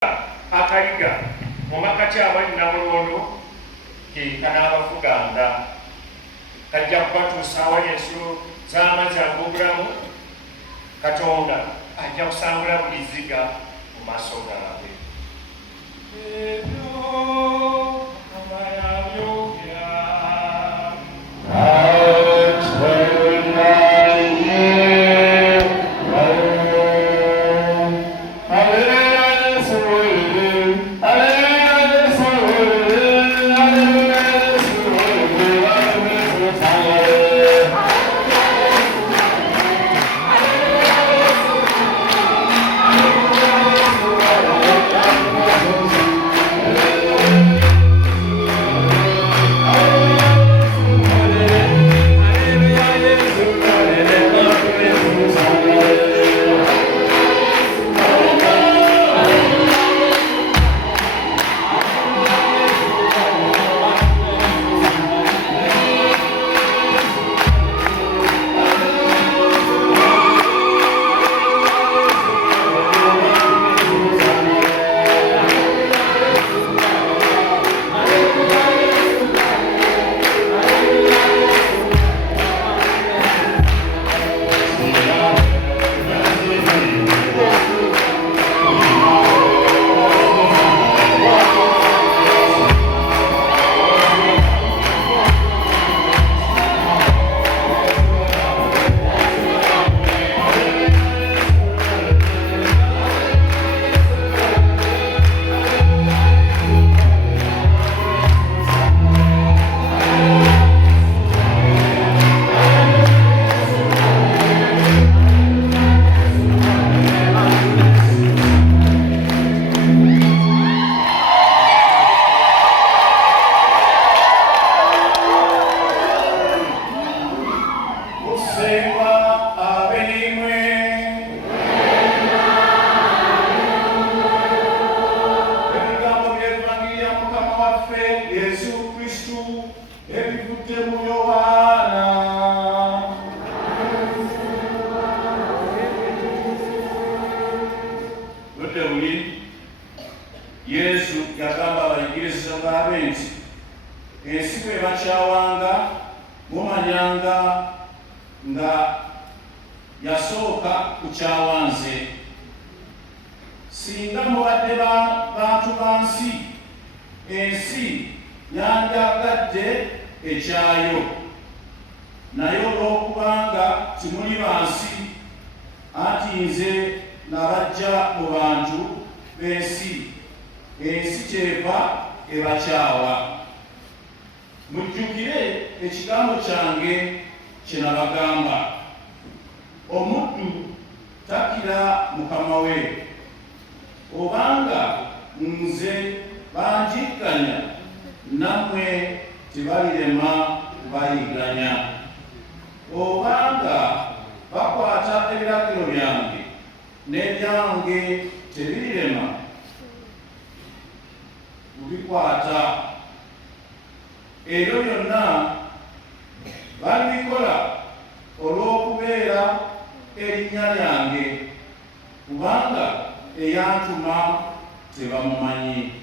akaliga mumakati abali namulondo ke kanaabafuganga kajja kubatuusa awali ensulo z'amazzi ag'obulamu. Katonda ajja kusangula buli zziga mu maaso gaabwe. Yesu yagamba abayigiriza baabe nti ensi bwe bakyawanga mumanyanga nga yasooka kukyawa nze. Singa mubadde bantu ba nsi, ensi yandyagadde ekyayo, naye olw'okubanga timuli ba nsi, anti nze nabajja mu bantu b'ensi, ensi kyeva ebakyawa. Mujjukire ekigambo kyange kye nabagamba, omuddu takira mukama we. Obanga nze banjigganya, nammwe tebalirema kubayigganya. Obanga bakwata ebiragiro byange, n'ebyange tebirirema kubikwata. Ebyo byonna balibikola olw'okubeera erinnya lyange, kubanga eyantuma tebamumanyi.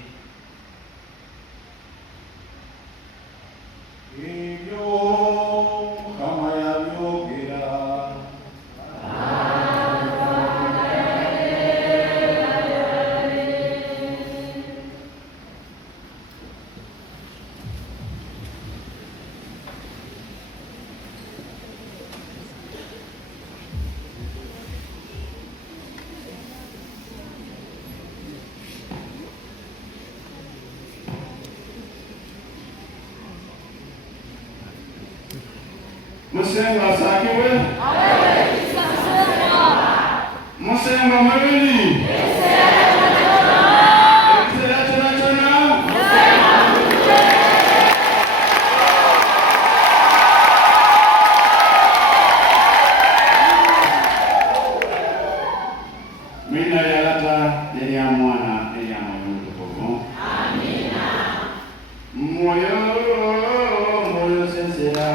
Ebyo Mukama yabyogera. Musenga asakiwe. Musenga mwebili. Ekisera kyona Mina yalata ya mwana ya Mungu. Amina. Moyo sensera.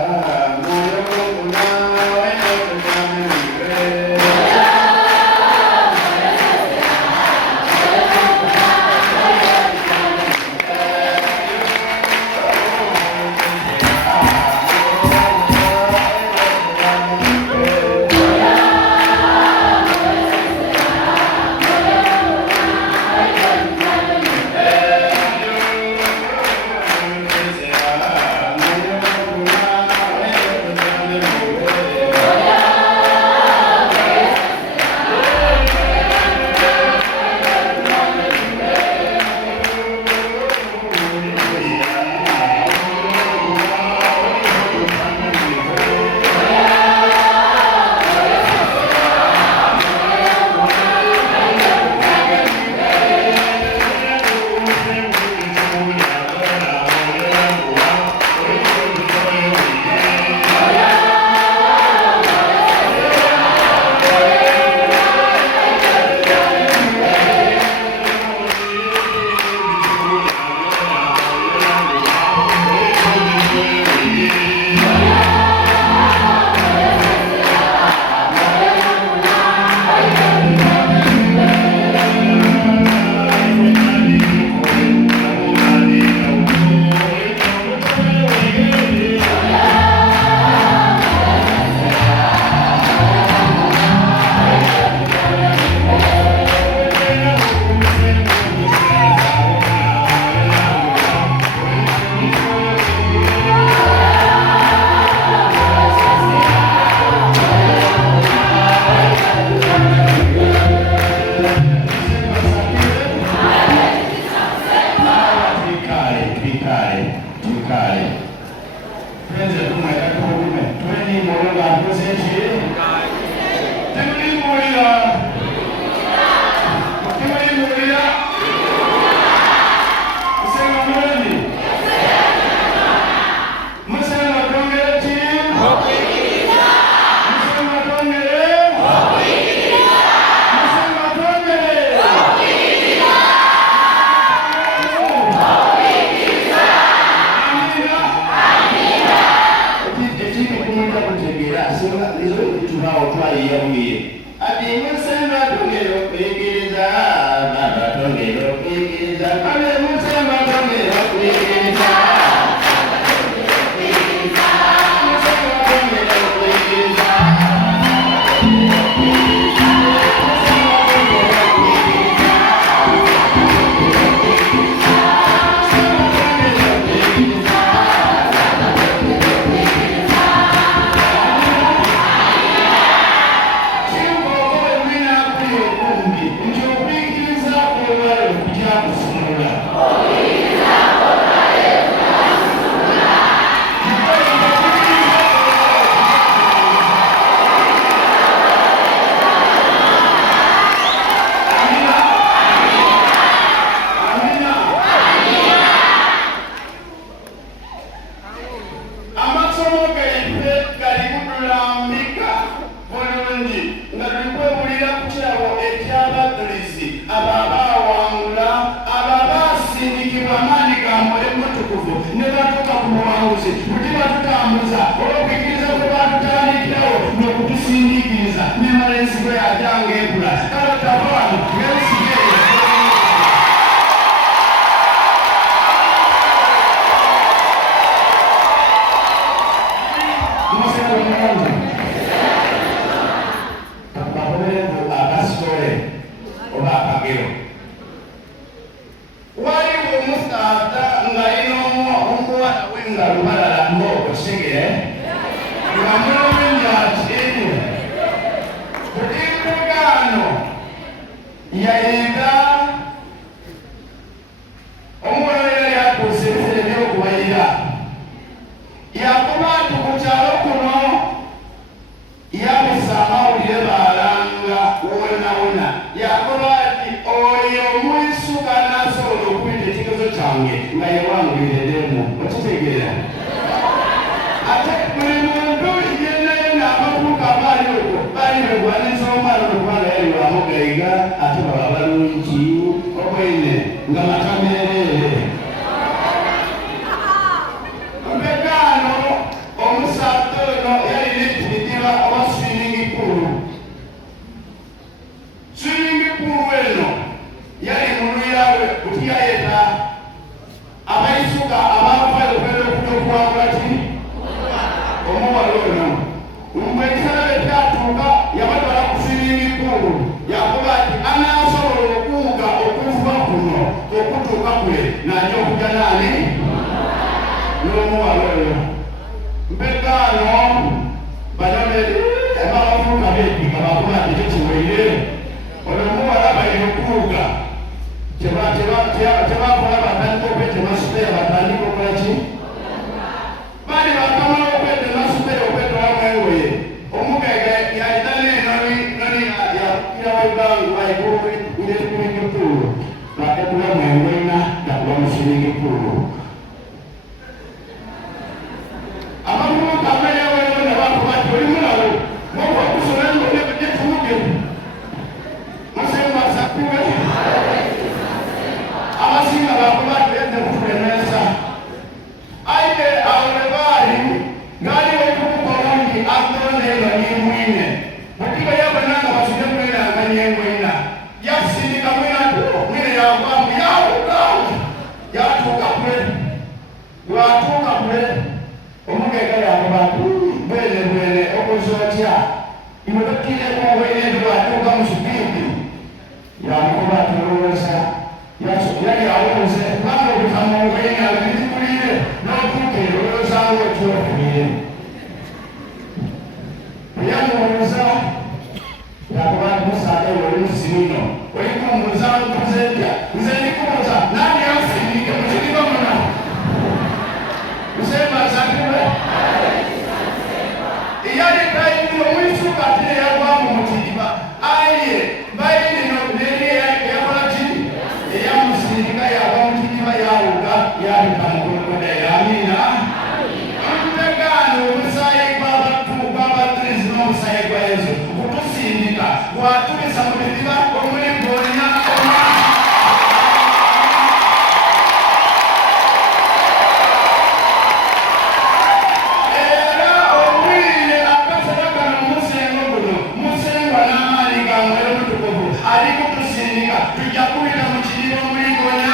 Ari kutusinika tujja kubita mu kiriro muligonya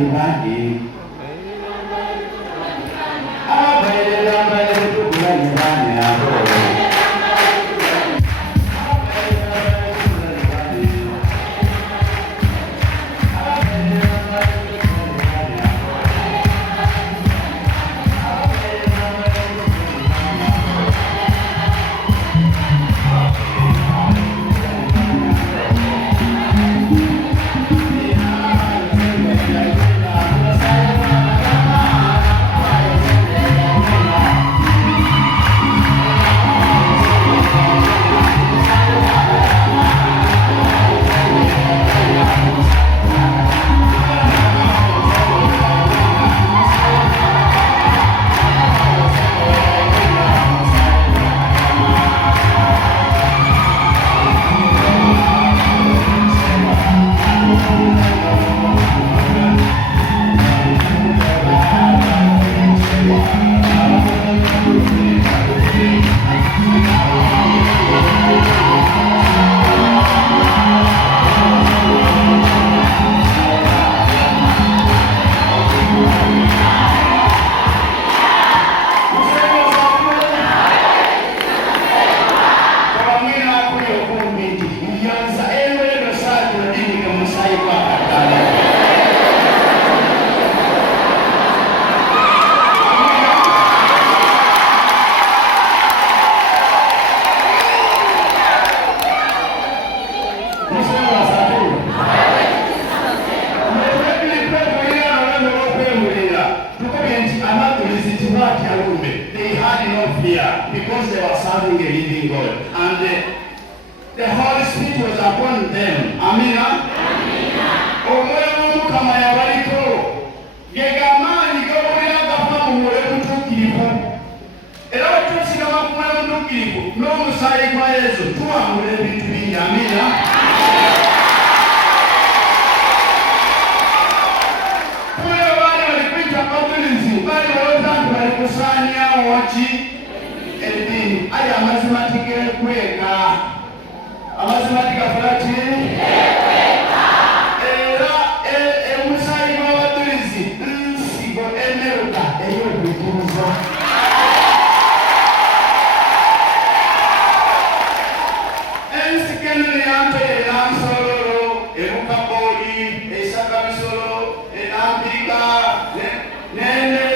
nyumbani. Abaelera mbali tukula nyumbani hapo. They had no fear because they were serving a living God, and the Holy Spirit was upon them. Amina. Omwoyo Mukama yabaliko gegamaanyi gobuliraga mu mwoyo mutuukirivu, era bwetusigama ku mwoyo mutuukirivu n'omusaayi gwa Yesu tuwangula ebintu bingi. Amina. Kusanya waki edini aya amazimatike kweka amazimatike fulati kweka era emusayi w'abadulizi nsigo emeruka ey'obutuuza ensikenene yampeere nansololo ebukaboli esaka bisolo enambika nene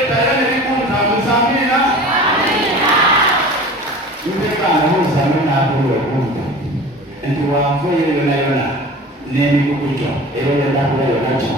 nti wanfuye yona yona n'emikukuto erolera kula yona kyo.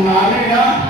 Amina.